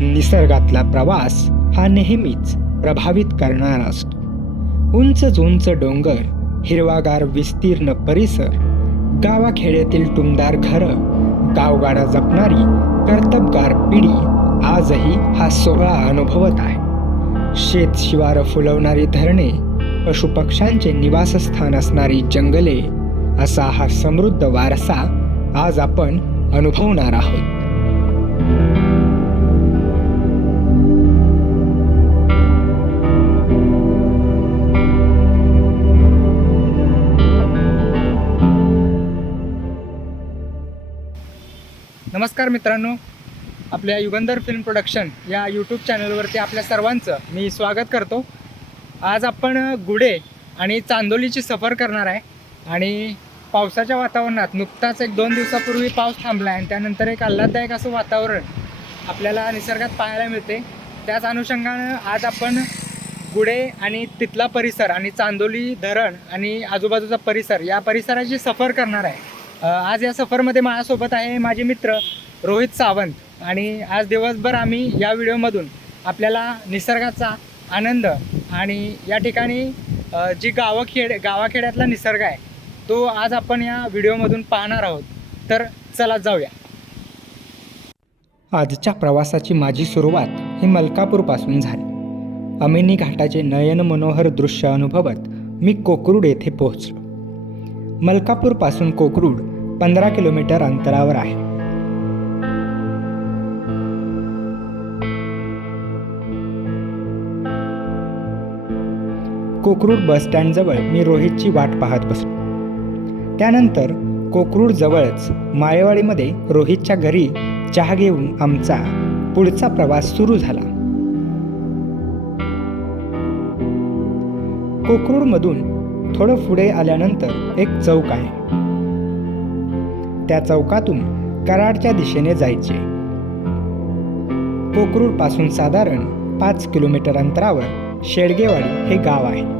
निसर्गातला प्रवास हा नेहमीच प्रभावित करणारा असतो. उंच झुंच डोंगर हिरवागार विस्तीर्ण परिसर गावाखेड्यातील टुमदार घरं गावगाडा जपणारी कर्तबगार पिढी आजही हा सोहळा अनुभवत आहे. शेत शिवार फुलवणारी धरणे पशुपक्ष्यांचे निवासस्थान असणारी जंगले असा हा समृद्ध वारसा आज आपण अनुभवणार आहोत. नमस्कार मित्रांनो. आपल्या युगंधर फिल्म प्रोडक्शन या यूट्यूब चॅनलवरती आपल्या सर्वांचं मी स्वागत करतो. आज आपण गुडे आणि चांदोलीची सफर करणार आहे. आणि पावसाच्या वातावरणात नुकताच एक दोन दिवसापूर्वी पाऊस थांबला आहे आणि त्यानंतर एक आल्हाददायक असं वातावरण आपल्याला निसर्गात पाहायला मिळते. त्याच अनुषंगानं आज आपण गुडे आणि तिथला परिसर आणि चांदोली धरण आणि आजूबाजूचा परिसर या परिसराची सफर करणार आहे. आज या सफरमध्ये माझ्यासोबत आहे माझे मित्र रोहित सावंत. आणि आज दिवसभर आम्ही या व्हिडिओमधून आपल्याला निसर्गाचा आनंद आणि या ठिकाणी जी गावाखेड गावाखेड्यातला निसर्ग आहे तो आज आपण या व्हिडिओमधून पाहणार आहोत. तर चला जाऊया. आजच्या प्रवासाची माझी सुरुवात ही मलकापूरपासून झाली. अमिनी घाटाचे नयन मनोहर दृश्य अनुभवत मी कोकरूड येथे पोहोचलो. मलकापूरपासून कोकरूड पंधरा किलोमीटर अंतरावर आहे. कोकरूड बसस्टँडजवळ मी रोहितची वाट पाहत बसलो. त्यानंतर कोकरूडजवळच माळेवाडीमध्ये रोहितच्या घरी चहा घेऊन आमचा पुढचा प्रवास सुरू झाला. कोकरूडमधून थोडं पुढे आल्यानंतर एक चौक आहे. त्या चौकातून कराडच्या दिशेने जायचे. कोकरूडपासून साधारण पाच किलोमीटर अंतरावर शेडगेवाडी हे गाव आहे.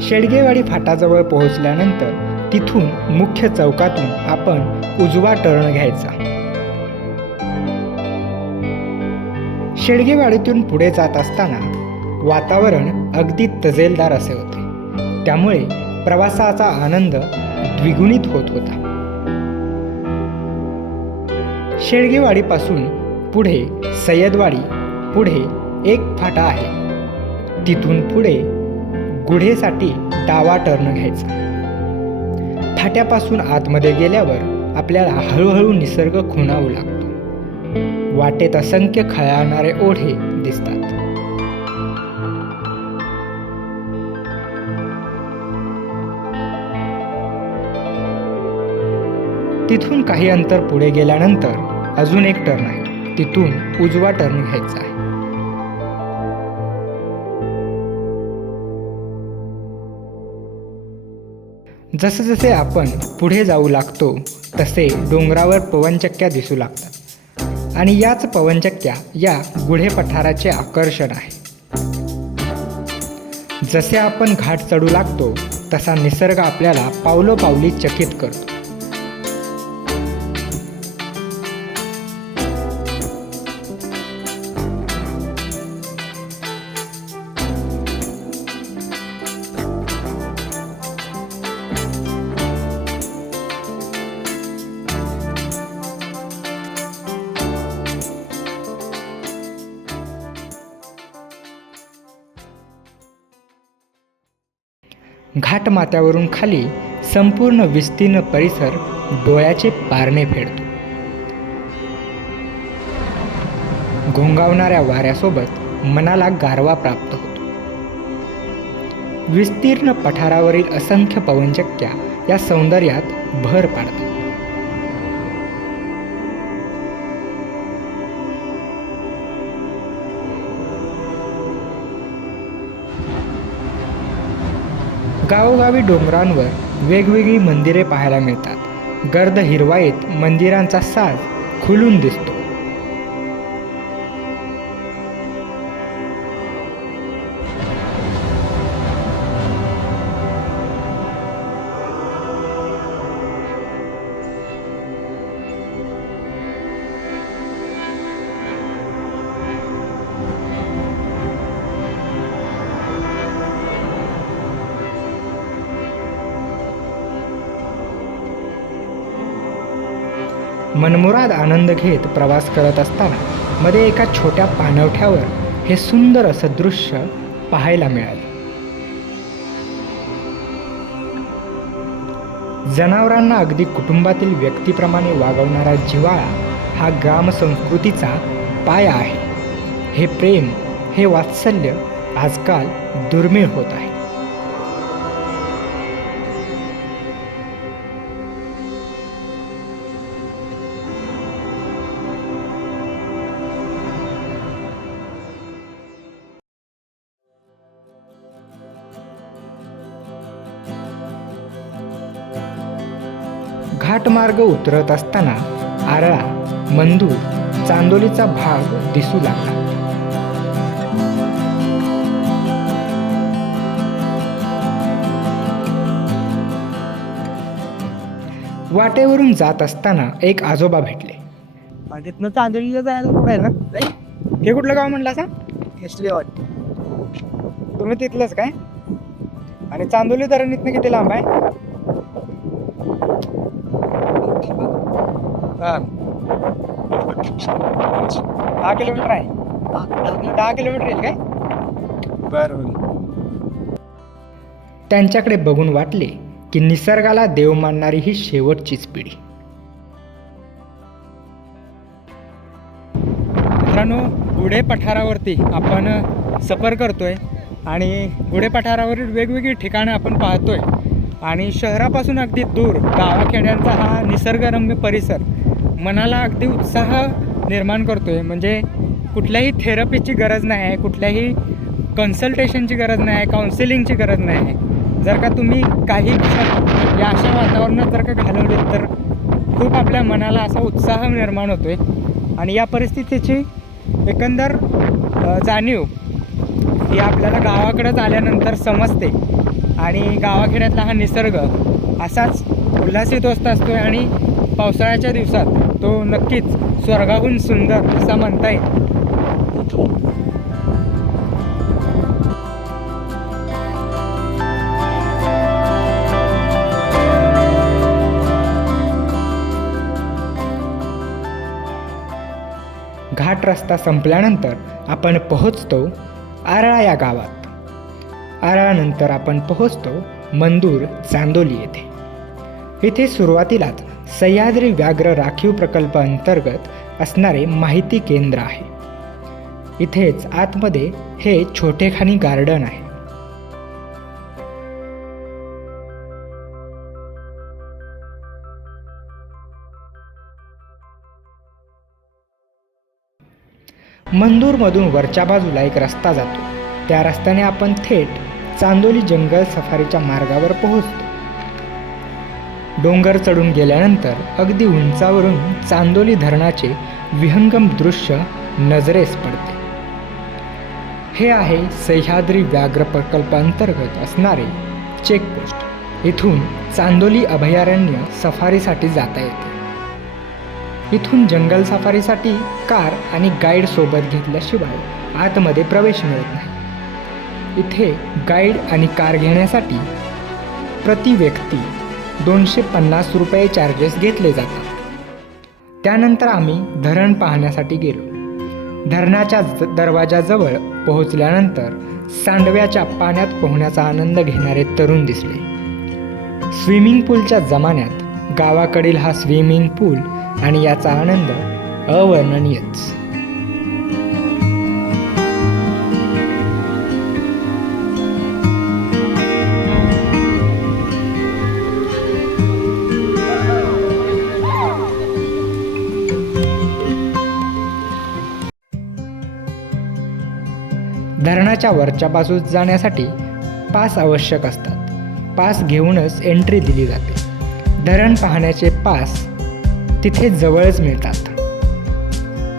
शेडगेवाडी फाटाजवळ पोहोचल्यानंतर तिथून मुख्य चौकातून आपण उजवा टर्न घ्यायचा. शेडगेवाडीतून पुढे जात असताना वातावरण अगदी तजेलदार असे होते. त्यामुळे प्रवासाचा आनंद द्विगुणित होत होता. शेडगेवाडीपासून पुढे सय्यदवाडी पुढे एक फाटा आहे. तिथून पुढे गुढेसाठी डावा टर्न घ्यायचा. थाट्यापासून आतमध्ये गेल्यावर आपल्याला हळूहळू निसर्ग खुणावू लागतो. वाटेत असंख्य खळाळणारे ओढे दिसतात. तिथून काही अंतर पुढे गेल्यानंतर अजून एक टर्न आहे. तिथून उजवा टर्न घ्यायचा आहे. जसजसे आपण पुढे जाऊ लागतो तसे डोंगरावर पवनचक्क्या दिसू लागतात. आणि याच पवनचक्क्या या गुढे पठाराचे आकर्षण आहे. जसे आपण घाट चढू लागतो तसा निसर्ग आपल्याला पावलोपावली चकित करतो. घाटमाथ्यावरून खाली संपूर्ण विस्तीर्ण परिसर डोळ्याचे पारणे फेडतो. घोंगावणाऱ्या वाऱ्यासोबत मनाला गारवा प्राप्त होतो. विस्तीर्ण पठारावरील असंख्य पवनचक्क्या या सौंदर्यात भर पाडतात. गावोगावी डोंगरांवर वेगवेगळी मंदिरे पाहायला मिळतात. गर्द हिरवाईत मंदिरांचा साज खुलून दिसतो. मनमुराद आनंद घेत प्रवास करत असताना मध्ये एका छोट्या पाणवठ्यावर हे सुंदर असं दृश्य पाहायला मिळाले. जनावरांना अगदी कुटुंबातील व्यक्तीप्रमाणे वागवणारा जिव्हाळा हा ग्रामसंस्कृतीचा पाया आहे. हे प्रेम हे वात्सल्य आजकाल दुर्मिळ होत आहे. घाटमार्ग उतरत असताना आरळा मंदूर चांदोलीचा भाग दिसू लागला. वाटेवरून जात असताना एक आजोबा भेटले. तिथनं चांदोलीला जायला कुठं आहे ना? हे कुठलं गाव म्हणलं असा वाट तुम्ही तिथलंच काय? आणि चांदोली धरण इथनं किती लांब आहे? दहा किलोमीटर आहे. दहा किलोमीटर येईल काय? बरं त्यांच्याकडे बघून वाटले की निसर्गाला देव मानणारी ही शेवटचीच पिढी मित्रांनो गुढे पठारावरती आपण सफर करतोय आणि गुढे पठारावरील वेगवेगळी ठिकाणं आपण पाहतोय. आणि शहरापासून अगदी दूर गावाखेड्यांचा हा निसर्गरम्य परिसर मनाला अगदी उत्साह निर्माण करतो आहे म्हणजे कुठल्याही थेरपीची गरज नाही आहे कुठल्याही कन्सल्टेशनची गरज नाही आहे काउन्सिलिंगची गरज नाही आहे. जर का तुम्ही काही क्षण या अशा वातावरणात जर का घालवले तर खूप आपल्या मनाला असा उत्साह निर्माण होतो आहे आणि या परिस्थितीची एकंदर जाणीव ही आपल्याला गावाकडंच आल्यानंतर समजते. आणि गावाखेड्यातला हा निसर्ग असाच उल्हासित होत आहे आणि पावसाळ्याच्या दिवसात तो नक्कीच स्वर्गाहून सुंदर असा म्हणता येईल घाट रस्ता संपल्यानंतर आपण पोहोचतो आरळा या गावात. आरळानंतर आपण पोहोचतो मंदूर चांदोली येथे. इथे सुरुवातीलाच सह्याद्री व्याघ्र राखीव प्रकल्प अंतर्गत असणारे माहिती केंद्र आहे. इथेच आतमध्ये हे छोटेखानी गार्डन आहे. मंदूरमधून वरच्या बाजूला एक रस्ता जातो. त्या रस्त्याने आपण थेट चांदोली जंगल सफारीच्या मार्गावर पोहोचतो. डोंगर चढून गेल्यानंतर अगदी उंचावरून चांदोली धरणाचे विहंगम दृश्य नजरेस पडते. हे आहे सह्याद्री व्याघ्र प्रकल्पांतर्गत असणारे चेकपोस्ट इथून चांदोली अभयारण्य सफारीसाठी जाता येते. इथून जंगल सफारीसाठी कार आणि गाईड सोबत घेतल्याशिवाय आतमध्ये प्रवेश मिळत नाही. इथे गाईड आणि कार घेण्यासाठी प्रति व्यक्ती दोनशे पन्नास रुपये चार्जेस घेतले जातात. त्यानंतर आम्ही धरण पाहण्यासाठी गेलो. धरणाच्या ज- दरवाजाजवळ पोहोचल्यानंतर सांडव्याच्या पाण्यात पोहण्याचा आनंद घेणारे तरुण दिसले. स्विमिंग पूलच्या जमान्यात गावाकडील हा स्विमिंग पूल आणि याचा आनंद अवर्णनीयच. धरणाच्या वरच्या बाजूस जाण्यासाठी पास आवश्यक असतात. पास घेऊनच एंट्री दिली जाते. धरण पाहण्याचे पास तिथे जवळच मिळतात.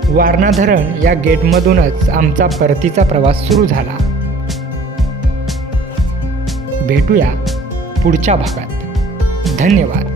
वारणा धरण या गेटमधूनच आमचा परतीचा प्रवास सुरू झाला. भेटूया पुढच्या भागात. धन्यवाद.